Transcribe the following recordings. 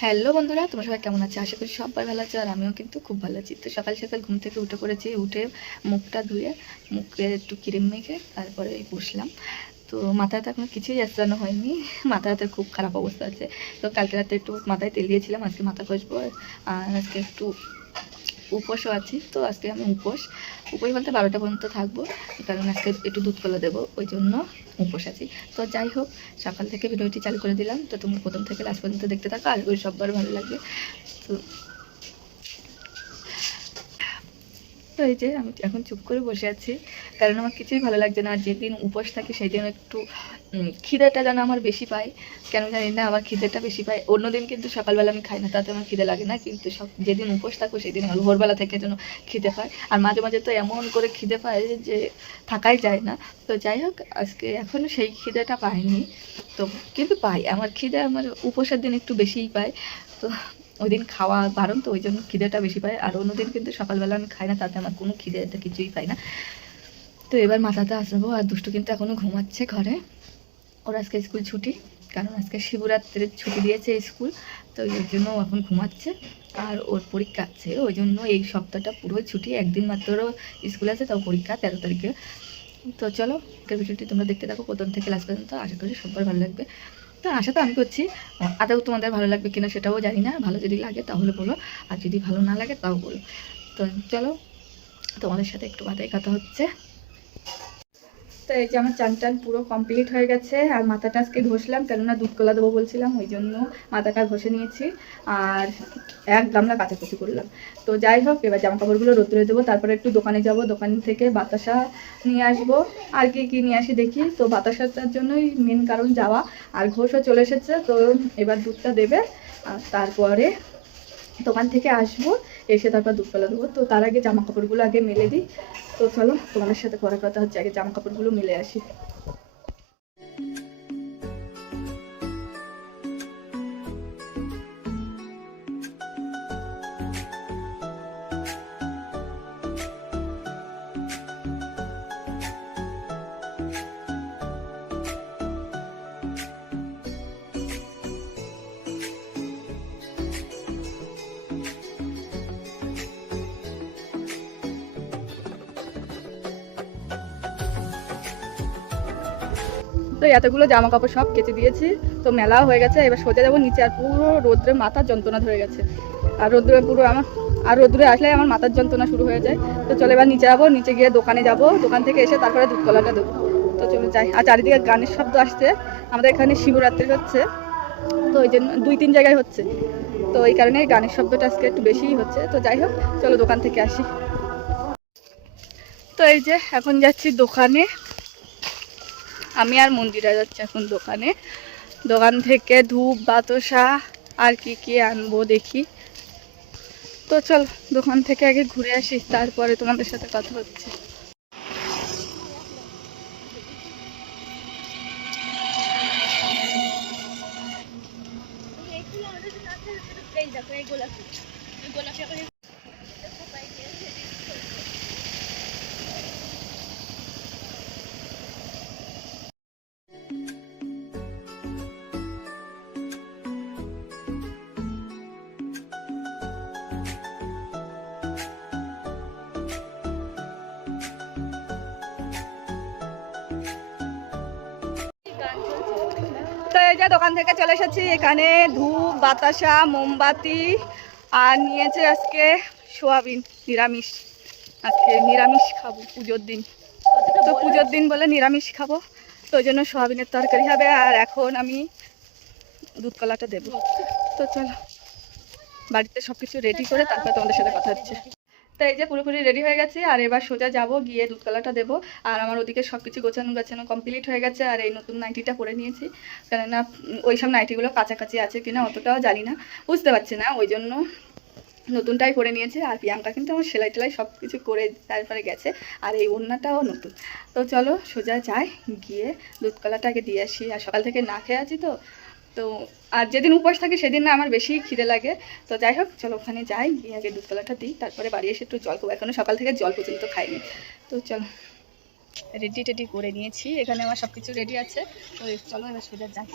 Hello বন্ধুরা, তোমরা সবাই কেমন আছো? আশা করি সবাই ভালো আছো, আর আমিও কিন্তু খুব ভালো আছি। তো সকাল সকাল ঘুম থেকে উঠে পড়েছি, উঠে মুখটা ধুয়ে মুখে একটু ক্রিম মেখে তারপরে বসলাম। তো মাথাতে এখনো কিছুই আঁচড়ানো হয়নি, মাথা হাতের খুব খারাপ অবস্থা আছে। তো কালকে রাতে একটু মাথায় তেল দিয়েছিলাম, আজকে মাথা ঘষবো। আর আজকে একটু উপোসও আছি, তো আজকে আমি উপোস বলতে 12টা পর্যন্ত থাকবো, কারণ আজকে একটু দুধ কলা দেবো, ওই জন্য উপোস আছি। তো যাই হোক, সকাল থেকে ভিডিওটি চালু করে দিলাম, তো তুমি প্রথম থেকে লাস্ট পর্যন্ত দেখতে থাকো, আর ওই সববার ভালো লাগবে। তো তো এই যে আমি এখন চুপ করে বসে আছি, কারণ আমার কিছুই ভালো লাগছে না। আর যেদিন উপোস থাকি সেই দিন একটু খিদেটা যেন আমার বেশি পায়, কেন জানি না, আমার খিদেটা বেশি পায়। অন্যদিন কিন্তু সকালবেলা আমি খাই না, তাতে আমার খিদে লাগে না, কিন্তু যেদিন উপোস থাকবো সেদিন আমার ভোরবেলা থেকে যেন খিদে পায়। আর মাঝে মাঝে তো এমন করে খিদে পায় যে থাকাই যায় না। তো যাই হোক, আজকে এখনও সেই খিদেটা পাইনি, তো কিন্তু পাই, আমার খিদে আমার উপোসের দিন একটু বেশিই পায়। তো ওই দিন খাওয়া বারণ, তো ওই জন্য খিদেটা বেশি পায়। আর অন্যদিন কিন্তু সকালবেলা আমি খাই না, তাতে আমার কোনো খিদে কিছুই পাই না। তো এবার মাথাতে আসবো। আর দুষ্টু কিন্তু এখনও ঘুমাচ্ছে ঘরে, ওর আজকে স্কুল ছুটি, কারণ আজকে শিবরাত্রির ছুটি দিয়েছে স্কুল, তো ওই জন্য ও এখন ঘুমাচ্ছে। আর ওর পরীক্ষা আছে, ওই জন্য এই সপ্তাহটা পুরো ছুটি, একদিন মাত্র স্কুল আছে, তাও পরীক্ষা 13 তারিখে। তো চলো, ভিডিওটি তোমরা দেখতে থাকো প্রথম থেকে লাস্ট পর্যন্ত, আশা করি সবার ভালো লাগবে। তো আশা তো আমি করছি, আদৌ তোমাদের ভালো লাগবে কিনা সেটাও জানি না। ভালো যদি লাগে তাহলে বলো, আর যদি ভালো না লাগে তাও বলো। তো চলো, তোমাদের সাথে একটু মাথায় কথা হচ্ছে। তো এই যে আমার চান টান পুরো কমপ্লিট হয়ে গেছে, আর মাথাটা আজকে ঘষলাম, কেননা দুধ কলা দেবো বলছিলাম, ওই জন্য মাথাটা ঘষে নিয়েছি। আর এক গামলা কাচাকুচি করলাম। তো যাই হোক, এবার জামা কাপড়গুলো রোদ্রে দেবো, তারপরে একটু দোকানে যাব, দোকান থেকে বাতাসা নিয়ে আসবো। আর কি কি নিয়ে আসি দেখি। তো বাতাসাটার জন্যই মেন কারণ যাওয়া। আর ঘষও চলে এসেছে, তো এবার দুধটা দেবে, আর তারপরে দোকান থেকে আসবো, এসে তারপর দুধকলা দেবো। তো তার আগে জামা কাপড়গুলো আগে মেলে দিই। তো চলো, তোমাদের সাথে পরে কথা হচ্ছে, আগে জামা কাপড়গুলো মেলে আসি। তো এতগুলো জামা কাপড় সব কেচে দিয়েছি, তো মেলাও হয়ে গেছে। এবার সোজা যাবো নিচে, আর পুরো রোদ্রে মাথার যন্ত্রণা ধরে গেছে। আর রোদ্রে পুরো আমার, আর রোদ্রে আসলে আমার মাথার যন্ত্রণা শুরু হয়ে যায়। তো চলো এবার নিচে যাবো, নিচে গিয়ে দোকানে যাব, দোকান থেকে এসে তারপরে দুধ কলাটা দেবো। তো চলো যাই। আর চারিদিকে গানের শব্দ আসছে, আমাদের এখানে শিবরাত্রি হচ্ছে, তো ওই জন্য 2-3 জায়গায় হচ্ছে, তো এই কারণে গানের শব্দটা আজকে একটু বেশিই হচ্ছে। তো যাই হোক, চলো দোকান থেকে আসি। তো এই যে এখন যাচ্ছি দোকানে, আমি আর মন্দিরা যাচ্ছি এখন দোকানে। দোকান থেকে ধূপ বাতাসা আর কি কি আনবো দেখি। তো চল, দোকান থেকে আগে ঘুরে আসি, তারপরে তোমাদের সাথে কথা হচ্ছে। তো এই যে দোকান থেকে চলে এসেছি, এখানে ধূপ বাতাসা মোমবাতি আর নিয়েছে আজকে সোয়াবিন, নিরামিষ। আজকে নিরামিষ খাবো পুজোর দিন, তো পুজোর দিন বলে নিরামিষ খাবো, তো ওই জন্য সোয়াবিনের তরকারি হবে। আর এখন আমি দুধ কলাটা দেবো। তো চলো, বাড়িতে সব কিছু রেডি করে তারপর তোমাদের সাথে কথা হচ্ছে। তো এই যে পুরোপুরি রেডি হয়ে গেছে, আর এবার সোজা যাব, গিয়ে দুধ কলাটা দেবো। আর আমার ওদিকে সব কিছু গোছানো গাছানো কমপ্লিট হয়ে গেছে। আর এই নতুন নাইটিটা পরে নিয়েছি, কেননা ওই সব নাইটিগুলো কাছাকাছি আছে কিনা অতটাও জানি না, বুঝতে পারছি না, ওই জন্য নতুনটাই পরে নিয়েছে। আর প্রিয়াঙ্কা কিন্তু আমার সেলাই টেলাই সব কিছু করে তারপরে গেছে, আর এই ওড়নাটাও নতুন। তো চলো সোজা যাই, গিয়ে দুধ কলাটা আগে দিয়ে আসি। আর সকাল থেকে না খেয়ে আছি, তো তো আর যেদিন উপোস থাকে সেদিন না আমার বেশি খিদে লাগে। তো যাই হোক, চলো ওখানে যাই, গিয়ে আগে দুধ কলাটা দিই, তারপরে বাড়ি এসে একটু জল খাবো, এখনও সকাল থেকে জল পর্যন্ত খাইনি। তো চলো, রেডি টেডি করে নিয়েছি, এখানে আমার সব কিছু রেডি আছে। তো চলো এবার সোজা যাই।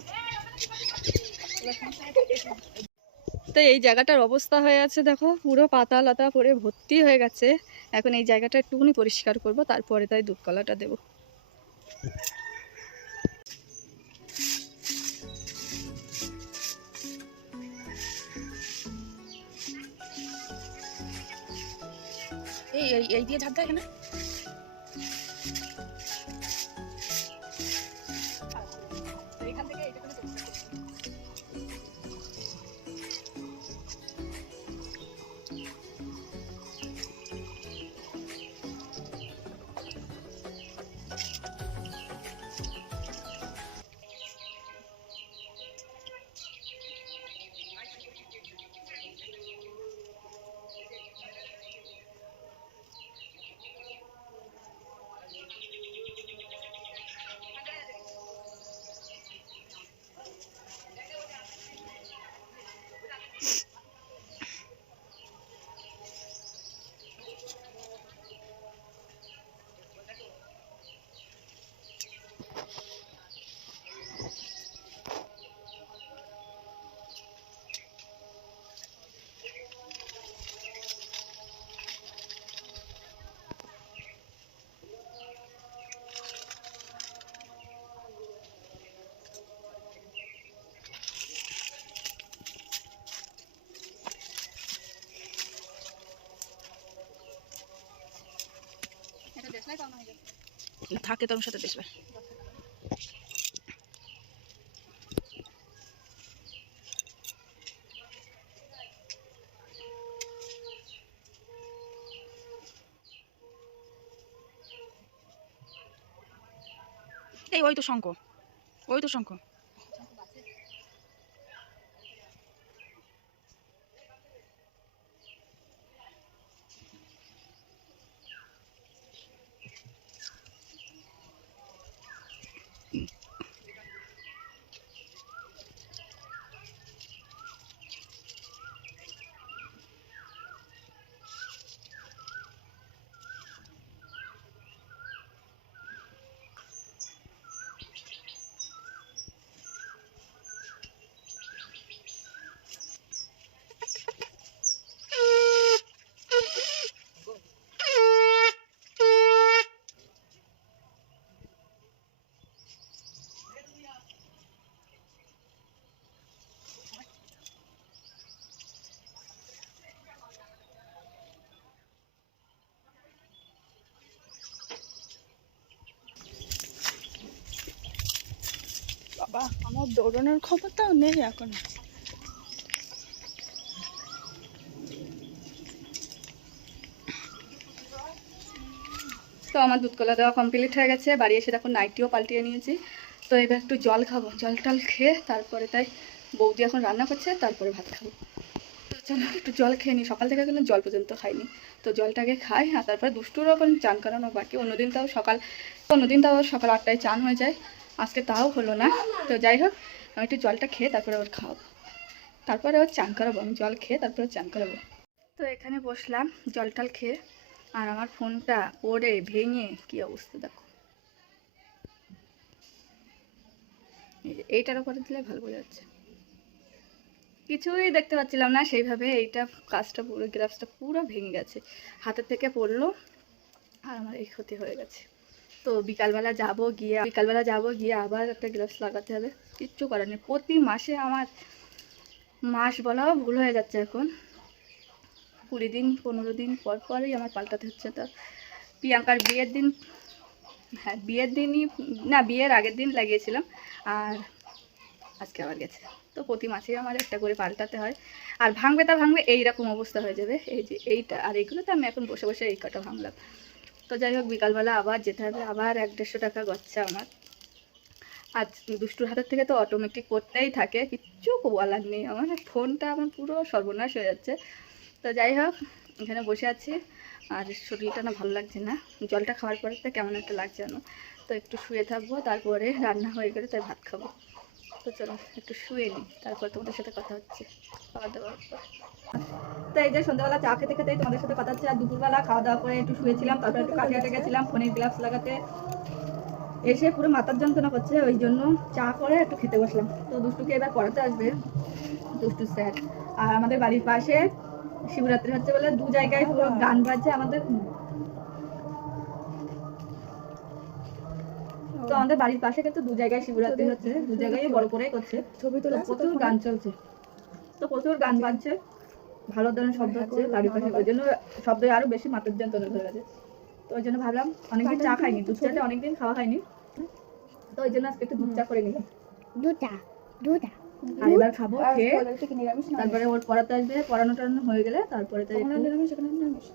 তো এই জায়গাটার অবস্থা হয়ে আছে দেখো, পুরো পাতা লতা পরে ভর্তি হয়ে গেছে। এখন এই জায়গাটা একটুখানি পরিষ্কার করব, তারপরে তাই দুধ কলাটা দেবো। এই দিয়ে ঝাড় দেয় এখানে। এখান থেকে থাকে তোর সাথে দেশবে। এই ওই তো শঙ্খ, ওই তো শঙ্খ। বাবা, আমার দৌড়ানোর ক্ষমতাও নেই এখন। তো আমার দুধ কলা দেওয়া কমপ্লিট হয়ে গেছে, বাড়ি এসে দেখো নাইটিও পাল্টিয়ে নিয়েছি। তো এবার একটু জল খাবো, জল টল খেয়ে তারপরে তাই বৌদি এখন রান্না করছে, তারপরে ভাত খাবো। তো চলো একটু জল খেয়ে নিই, সকাল থেকে কিন্তু জল পর্যন্ত খাইনি। তো জলটাকে খাই, আর তারপরে দুষ্টুরও এখন চান করানো বাকি। অন্যদিন তাও সকাল 8টায় চান হয়ে যায়, আজকে তাও হলো না। তো যাই হোক, আমি একটু জলটা খেয়ে তারপরে ওর খাওয়াবো, তারপরে ওর চান করাবো। আমি জল খেয়ে তারপরে চান করাবো। তো এখানে বসলাম জল টল খেয়ে, আর আমার ফোনটা পড়ে ভেঙে কি অবস্থা দেখো। এইটার উপরে দিলে ভালো বোঝা যাচ্ছে, কিছুই দেখতে পাচ্ছিলাম না সেইভাবে। এইটা কাজটা পুরো গ্লাভসটা পুরো ভেঙে গেছে, হাতের থেকে পড়লো আর আমার এই ক্ষতি হয়ে গেছে। তো বিকালবেলা যাব গিয়ে আবার একটা গ্লাভস লাগাতে হবে। কিচ্ছু করার নেই, প্রতি মাসে আমার, মাস বলাও ভুল হয়ে যাচ্ছে এখন, 20 দিন 15 দিন পর পরই আমার পাল্টাতে হচ্ছে। তো প্রিয়াঙ্কার বিয়ের দিন, হ্যাঁ বিয়ের দিনই না, বিয়ের আগের দিন লাগিয়েছিলাম, আর আজকে আবার গেছে। তো প্রতি মাসেই আমার একটা করে পাল্টাতে হয়, আর ভাঙবে তা ভাঙবে, এইরকম অবস্থা হয়ে যাবে। এই যে এইটা, আর এইগুলো তো আমি এখন বসে বসে এই কটা ভাঙলাম। তো যাই হোক, বিকালবেলা আবার যেতে হবে, আবার 100-150 টাকা গচ্ছা আমার। আর দুষ্টুর হাতের থেকে তো অটোমেটিক করতেই থাকে, কিচ্ছু বলার নেই। আমার ফোনটা আমার পুরো সর্বনাশ হয়ে যাচ্ছে। তো যাই হোক, এখানে বসে আছি, আর শরীরটা না ভালো লাগছে না, জলটা খাওয়ার পরে তো কেমন একটা লাগছে জানো। তো একটু শুয়ে থাকবো, তারপরে রান্না হয়ে গেলে তাই ভাত খাবো। তো চলো একটু শুয়ে নিই, তারপর তোমাদের সাথে কথা হচ্ছে খাওয়া দাওয়ার পর। তো এই যে সন্ধ্যাবেলা চা খেতে খেতেই তোমাদের সাথে কথা হচ্ছে, আর দুপুরবেলা খাওয়া দাওয়া করে একটু শুয়েছিলাম, তারপর একটু কাঠে হাটে গেছিলাম ফোনের গ্লাভস লাগাতে, এসে পুরো মাথার যন্ত্রণা করছে, ওই জন্য চা করে একটু খেতে বসলাম। তো দুষ্টুকে এবার পড়াতে আসবে, দুষ্টু স্যার, আর আমাদের বাড়ির পাশে শিবরাত্রি হচ্ছে বলে দু জায়গায় পুরো গান বাজছে আমাদের। তো আমাদের বাড়ির পাশে কিন্তু দু জায়গায় শিবরাত্রি হচ্ছে, দু জায়গায় বড় করেই করছে, ছবি তোলা প্রচুর গান চলছে, তো প্রচুর গান বাজছে, ভালো ধরনের শব্দ হচ্ছে বাড়ির পাশে, ওই জন্য শব্দ আরো বেশি মাথার যন্ত্রণা ধরে গেছে। তো ওই জন্য ভাবলাম, অনেকদিন চা খাইনি, দুধ চাটা অনেকদিন খাওয়া হয়নি, তো ওই জন্য আজকে একটু দুধ চা করে নিলাম। আর এবার খাবো, খেয়ে তারপরে ওর পড়াতে আসবে, পড়ানো টড়ানো হয়ে গেলে তারপরে তো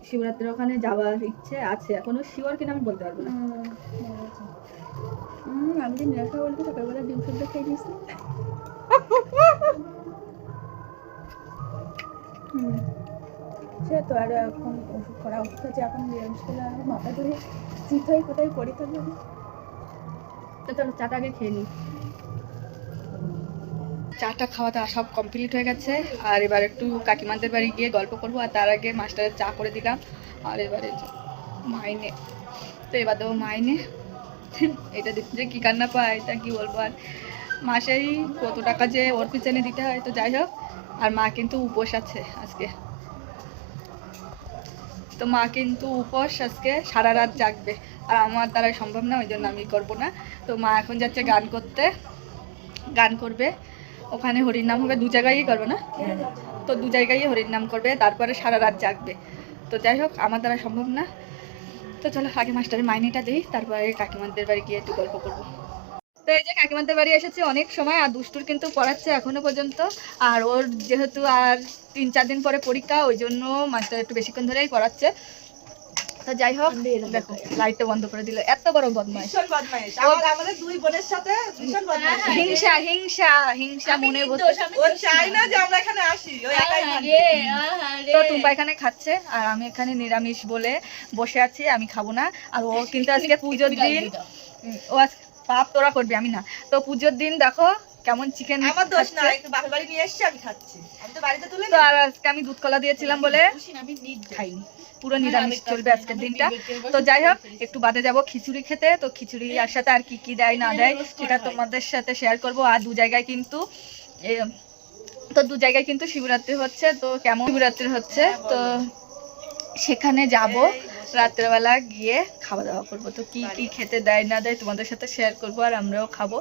শিবরাত্রির ওখানে যাওয়ার ইচ্ছে আছে, এখনো শিওর কিনা আমি বলতে পারবো না। আমি যে নিরাশা বলতে সকালবেলা ডিম সেদ্ধ খেয়ে নিয়েছি। সে তো আর এখন ওষুধ করা ওষুধ হচ্ছে, এখন নিরামিষ খেলে আর মাথা ধরে চিত হয়ে কোথায় পড়ে থাকবে। তো চলো চাটা আগে খেয়ে নিই। চাটা খাওয়া দাওয়া সব কমপ্লিট হয়ে গেছে, আর এবার একটু কাকিমাদের বাড়ি গিয়ে গল্প করবো, আর তার আগে মাস্টারের চা করে দিলাম। আর এবারে মাইনে, তো এবার দেবো মাইনে। এটা দেখতে যে কী কান্না পায় তা কি বলবো, আর মাসেই কত টাকা যে ওর পিছনে দিতে হয়। তো যাই হোক, আর মা কিন্তু উপোস আছে আজকে, তো মা কিন্তু উপোস আজকে সারা রাত জাগবে, আর আমার দ্বারা সম্ভব না, ওই জন্য আমি করবো না। তো মা এখন যাচ্ছে গান করতে, গান করবে, ওখানে হরির নাম হবে, দু জায়গায়ই করবে না, তো দু জায়গায় হরির নাম করবে, তারপরে সারা রাত জাগবে। তো যাই হোক, আমার দ্বারা সম্ভব না। তো চলো আগে মাস্টারের মাইনেটা দিই, তারপরে কাকিমাদের বাড়ি গিয়ে একটু গল্প করবো। তো এই যে কাকিমাদের বাড়ি এসেছে অনেক সময়, আর দুষ্টুর কিন্তু পড়াচ্ছে এখনো পর্যন্ত, আর ওর যেহেতু আর 3-4 দিন পরে পরীক্ষা, ওই জন্য মাস্টার একটু বেশিক্ষণ ধরেই পড়াচ্ছে। তো যাই হোক, দেখো লাইটটা বন্ধ করে দিল, এত বড় বদমাইশ, আমাদের দুই বোনের সাথে ভীষণ বদমাশ। হিংসা হিংসা হিংসা মনে ও চাই না যে আমরা এখানে আসি, ও একাই থাকে। তো টুম্পা এখানে খাচ্ছে, আর আমি এখানে নিরামিষ বলে বসে আছি, আমি খাবো না। আর ও কিন্তু আজকে পুজোর দিন, ও আজকে পাপ তোরা করবি, আমি না। তো পুজোর দিন দেখো কেমন চিকেন, আমার দোষ না, একটু বাপের বাড়ি নিয়ে এসেছি, আমি খাচ্ছি, আমি তো বাড়িতে তুলে তো আর আজকে আমি দুধ কলা দিয়েছিলাম বলে খাইনি, পুরো নিরামিষ চলবে আজকের দিনটা। তো যাই হোক, একটু বাদে যাব খিচুড়ি খেতে, তো খিচুড়ি আর সাথে আর কি কি দেয় না দেয় সেটা তোমাদের সাথে শেয়ার করব। আর দু জায়গায় কিন্তু শিবরাত্রি হচ্ছে, তো কেমন শিবরাত্রি হচ্ছে, তো সেখানে যাব, রাত্রেবেলা গিয়ে খাওয়া দাওয়া করবো। তো কি কি খেতে দেয় না দেয় তোমাদের সাথে শেয়ার করবো, আর আমরাও খাবো।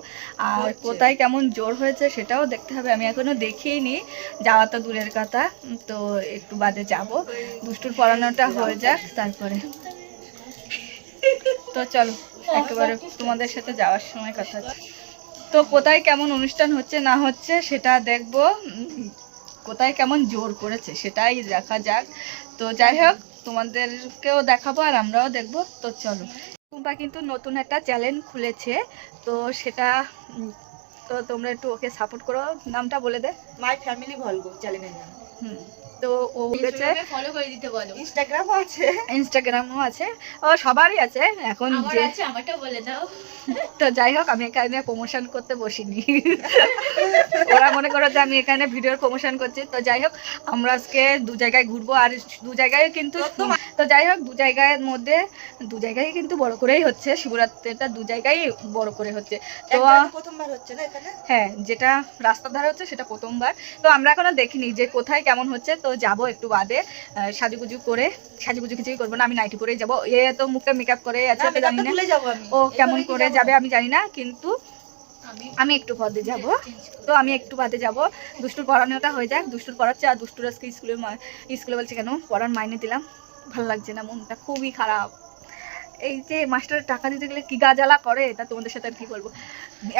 আর কোথায় কেমন জোর হয়েছে সেটাও দেখতে হবে, আমি এখনো দেখিনি, যাওয়া তো দূরের কথা। তো একটু বাদে যাব, দুষ্টুর পড়ানোটা হয়ে যাক তারপরে। তো চলো একেবারে তোমাদের সাথে যাওয়ার সময় কথা হচ্ছে। তো কোথায় কেমন অনুষ্ঠান হচ্ছে না হচ্ছে সেটা দেখবো, কোথায় কেমন জোর করেছে সেটাই দেখা যাক। তো যাই হোক, তোমাদেরকেও দেখাবো আর আমরাও দেখবো। তো চলো, টুম্পা কিন্তু নতুন একটা চ্যানেল খুলেছে, তো সেটা তো তোমরা একটু ওকে সাপোর্ট করো, নামটা বলে দে। মাই ফ্যামিলি ভলগো চ্যানেলের নাম। তো ও বলেছে ফলো করে দিতে বলো, ইনস্টাগ্রামও আছে, ইনস্টাগ্রামও আছে, ও সবারই আছে এখন, যে আমারটা বলে দাও। তো যাই হোক, আমি এখানে প্রমোশন করতে বসিনি, ওরা মনে করো যে আমি এখানে ভিডিওর প্রমোশন করছি। তো যাই হোক, আমরা আজকে দু জায়গায় ঘুরবো, আর দু জায়গায় কিন্তু, তো যাই হোক, দু জায়গার মধ্যে দু জায়গায় কিন্তু বড় করেই হচ্ছে শিবরাত্রিটা, দু জায়গায় বড় করে হচ্ছে। তো প্রথমবার হচ্ছে না এখানে, হ্যাঁ, যেটা রাস্তার ধারে হচ্ছে সেটা প্রথমবার। তো আমরা এখনো দেখিনি যে কোথায় কেমন হচ্ছে, তো যাব একটু বাদে, সাজুগুজু করে, সাজুগুজু কিছুই করবো না, আমি নাইটি পরেই যাবো। এ তো মুখে মেকআপ করে আছে, তো জানি না ও কেমন করে যাবে, আমি জানি না, কিন্তু আমি একটু বাদে যাব। তো আমি একটু বাদে যাব, দুষ্টুর পড়ানোটা হয়ে যাক, দুষ্টুর পড়াচ্ছে। আর দুষ্টুর আজকে স্কুলে বলছে কেন পড়ার মাইনে দিলাম, ভালো লাগছে না, মনটা খুবই খারাপ। এই যে মাস্টারের টাকা দিতে গেলে কি গাজালা করে, তা তোমাদের সাথে আর কি বলবো।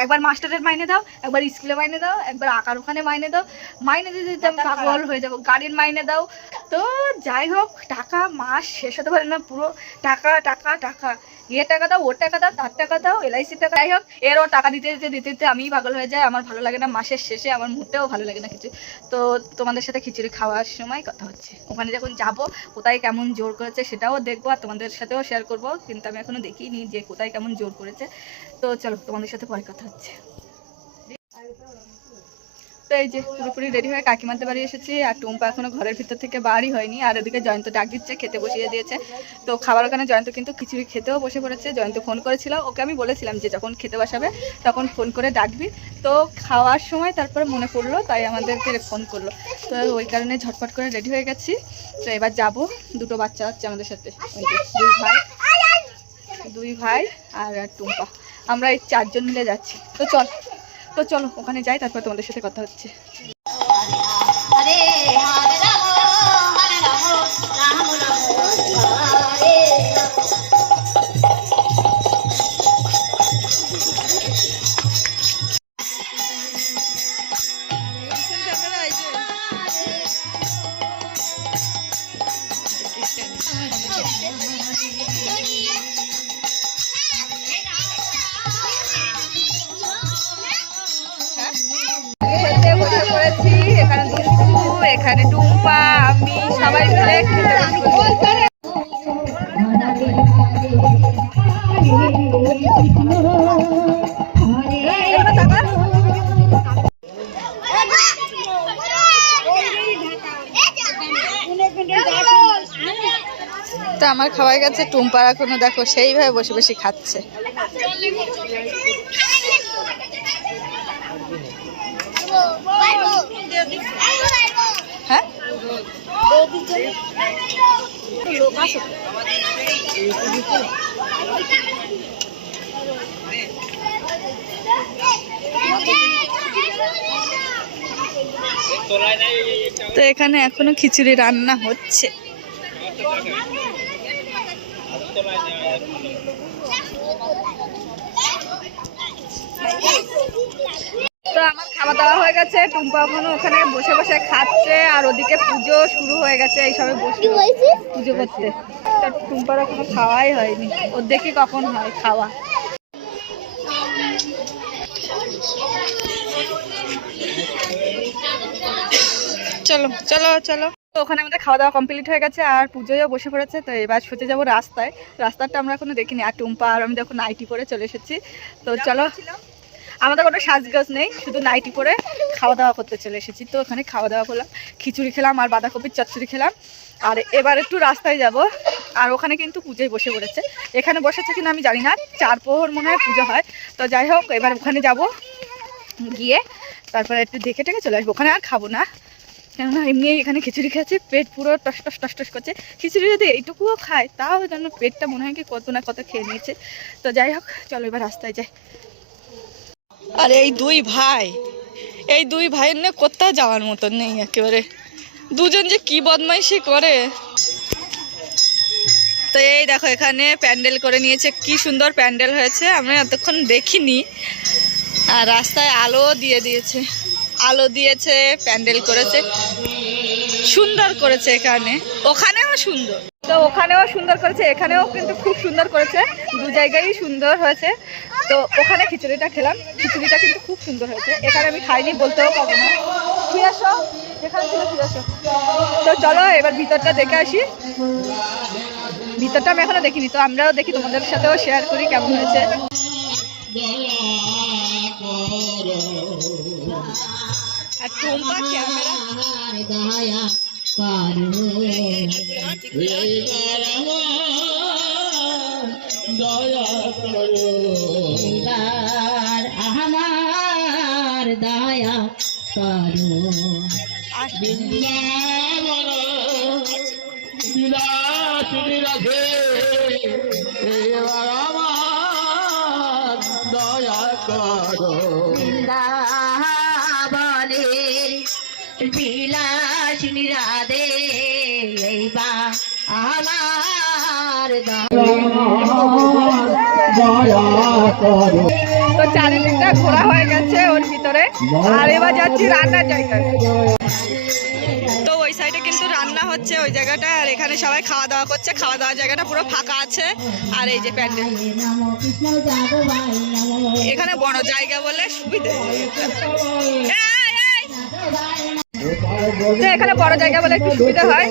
একবার মাস্টারের মাইনে দাও, একবার স্কুলে মাইনে দাও, একবার আঁকার ওখানে মাইনে দাও, মাইনে দিতে দিতে আমি পাগল হয়ে যাবো, গাড়ির মাইনে দাও। তো যাই হোক, টাকা মাস শেষ হতে পারে না, পুরো টাকা টাকা টাকা, এ টাকা দাও, ওর টাকা দাও, তার টাকা দাও, এলআইসির টাকা। যাই হোক, এরও টাকা দিতে দিতে দিতে দিতে আমিই পাগল হয়ে যাই, আমার ভালো লাগে না, মাসের শেষে আমার মোটেও ভালো লাগে না কিছু। তো তোমাদের সাথে খিচুড়ি খাওয়ার সময় কথা হচ্ছে, ওখানে যখন যাব কোথায় কেমন জোর করেছে সেটাও দেখবো, আর তোমাদের সাথেও শেয়ার করবো, কিন্তু আমি এখনো দেখিনি যে কোথায় কেমন জোর করেছে। তো চলো তোমাদের সাথে পরে কথা হচ্ছে। তো এই যে পুরোপুরি রেডি হয়ে কাকিমাদের বাড়ি এসেছি, আর টুম্পা এখনো ঘরের ভিতর থেকে বাড়ি হয়নি, আর ওদিকে জয়ন্ত ডাক দিচ্ছে, খেতে বসিয়ে দিয়েছে। তো খাবার ওখানে জয়ন্ত কিন্তু খিচুড়ি খেতেও বসে পড়েছে। জয়ন্ত ফোন করেছিল, ওকে আমি বলেছিলাম যে যখন খেতে বসাবে তখন ফোন করে ডাকবি। তো খাওয়ার সময় তারপরে মনে পড়লো, তাই আমাদেরকে ফোন করলো। তো ওই কারণে ঝটপট করে রেডি হয়ে গেছি। তো এবার যাব, দুটো বাচ্চা হচ্ছে আমাদের সাথে, ওই যে দুই ভাই আর টুম্পা, আমরা এই 4 জন মিলে যাচ্ছি। তো চলো ওখানে যাই, তারপর তোমাদের সাথে কথা হচ্ছে। বসে পড়েছি, এখানে দুষ্টু, এখানে টুম্পা, আমি সবাই মিলে খেতে বসেছি। তো আমার খাওয়া গেছে, টুম্পার এখনো দেখো সেইভাবে বসে বসে খাচ্ছে। হ্যাঁ তো এখানে এখনো খিচুড়ি রান্না হচ্ছে। তো আমার খাওয়া দাওয়া হয়ে গেছে, টুম্পা এখনো ওখানে বসে বসে খাচ্ছে, আর ওদিকে পুজো শুরু হয়ে গেছে, এইসবে বসে পুজো করতে। তো টুম্পার এখনো খাওয়াই হয়নি, ওর দেখি কখন হয় খাওয়া। চলো চলো চলো। তো ওখানে আমাদের খাওয়া দাওয়া কমপ্লিট হয়ে গেছে, আর পুজোও বসে পড়েছে। তো এবার সোজা যাবো রাস্তায়, রাস্তাটা আমরা এখনো দেখিনি। আর টুম্পা আর আমি দেখো নাইটি পরে চলে এসেছি। তো চলো, আমাদের কোনো সাজগোজ নেই, শুধু নাইটি পরে খাওয়া দাওয়া করতে চলে এসেছি। তো ওখানে খাওয়া দাওয়া করলাম, খিচুড়ি খেলাম আর বাঁধাকপির চচ্চড়ি খেলাম। আর এবার একটু রাস্তায় যাব, আর ওখানে কিন্তু পুজোয় বসে পড়েছে। এখানে বসেছে কিনা আমি জানি না, 4 প্রহর মনে হয় পুজো হয়। তো যাই হোক, এবার ওখানে যাব, গিয়ে তারপরে একটু দেখে টেকে চলে আসবো। ওখানে আর খাবো না, কেননা এমনি এখানে খিচুড়ি খেয়েছে, পেট পুরো টস টস টস টস করছে। খিচুড়ি যদি এইটুকুও খায় তাও যেন পেটটা মনে হয় কি কত না কত খেয়ে নিয়েছে। তো যাই হোক, চলো এবার রাস্তায় যাই। আর এই দুই ভাইয়ের নিয়ে কোথাও যাওয়ার মতন নেই, একেবারে দুজন যে কি বদমাইশি করে। তো এই দেখো এখানে প্যান্ডেল করে নিয়েছে, কি সুন্দর প্যান্ডেল হয়েছে, আমরা এতক্ষণ দেখিনি। আর রাস্তায় আলো দিয়েছে, আলো দিয়েছে, প্যান্ডেল করেছে, সুন্দর করেছে। ওখানেও সুন্দর, তো ওখানেও সুন্দর করেছে, এখানেও কিন্তু খুব সুন্দর করেছে, দু জায়গায় সুন্দর হয়েছে। তো ওখানে খিচুড়িটা খেলাম, খিচুড়িটা কিন্তু খুব সুন্দর হয়েছে। এখানে আমি খাইনি, বলতেও পারবো না। ফিরে আসো, যেখানে ছিল ফিরে আসো। তো চলো এবার ভিতরটা দেখে আসি। ভিতরটা আমি এখনো দেখিনি, তো আমরাও দেখি, তোমাদের সাথেও শেয়ার করি কেমন হয়েছে। আর টুম্পা ক্যামেরা আমার দয়া করো দয়া করো বৃন্দাবনের বিলাসিনী রাধে এইবা আমার দয়া করো। তো চারিদিকটা ঘোরা হয়ে গেছে ওর ভিতরে, আর এবার যাচ্ছি রান্নার জায়গায়। তো ওই সাইডে কিন্তু রান্না হচ্ছে ওই জায়গাটা, আর এখানে সবাই খাওয়া দাওয়া করছে। খাওয়া দাওয়ার জায়গাটা পুরো ফাঁকা আছে, আর এই যে প্যান্ডেল, এখানে বড় জায়গা বলে সুবিধে। তো এখানে বড় জায়গা বলে একটু সুবিধা হয়,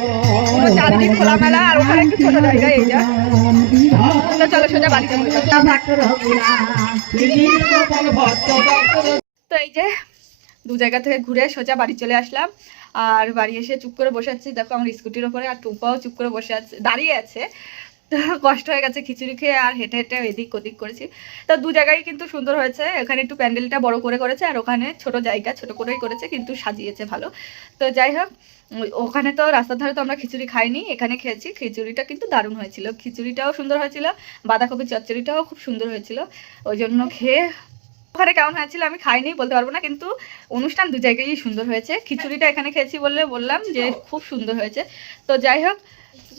পুরো চারিদিক খোলামেলা, আর ওখানে একটু ছোট জায়গা এইটা। তো চলো সোজা বাড়িতে। তো এই যে দু জায়গা থেকে ঘুরে সোজা বাড়ি চলে আসলাম। আর বাড়ি এসে চুপ করে বসে আছি, দেখো আমার স্কুটির ওপরে, আর টুম্পাও চুপ করে বসে আছে, দাঁড়িয়ে আছে। তো কষ্ট হয়ে গেছে খিচুড়ি খেয়ে, আর হেঁটে হেঁটে এদিক ওদিক করেছি। তো দু জায়গায় কিন্তু সুন্দর হয়েছে, এখানে একটু প্যান্ডেলটা বড় করে করেছে, আর ওখানে ছোট জায়গা ছোট করেই করেছে, কিন্তু সাজিয়েছে ভালো। তো যাই হোক, ওখানে তো রাস্তার ধারে তো আমরা খিচুড়ি খাইনি, এখানে খেয়েছি। খিচুড়িটা কিন্তু দারুণ হয়েছিল, খিচুড়িটাও সুন্দর হয়েছিল, বাঁধাকপির চচ্চড়িটাও খুব সুন্দর হয়েছিল। ওই জন্য খেয়ে, ওখানে কেমন হয়েছিল আমি খাইনি বলতে পারবো না, কিন্তু অনুষ্ঠান দু জায়গায়ই সুন্দর হয়েছে। খিচুড়িটা এখানে খেয়েছি বললে বললাম যে খুব সুন্দর হয়েছে। তো যাই হোক,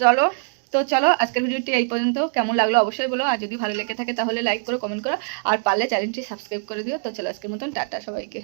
চলো আজকের ভিডিওটি এই পর্যন্ত। কেমন লাগলো অবশ্যই বলো, আর যদি ভালো লেগে থাকে তাহলে লাইক করো, কমেন্ট করো, আর পারলে চ্যানেলটি সাবস্ক্রাইব করে দিও। তো চলো আজকের মতন টাটা সবাইকে।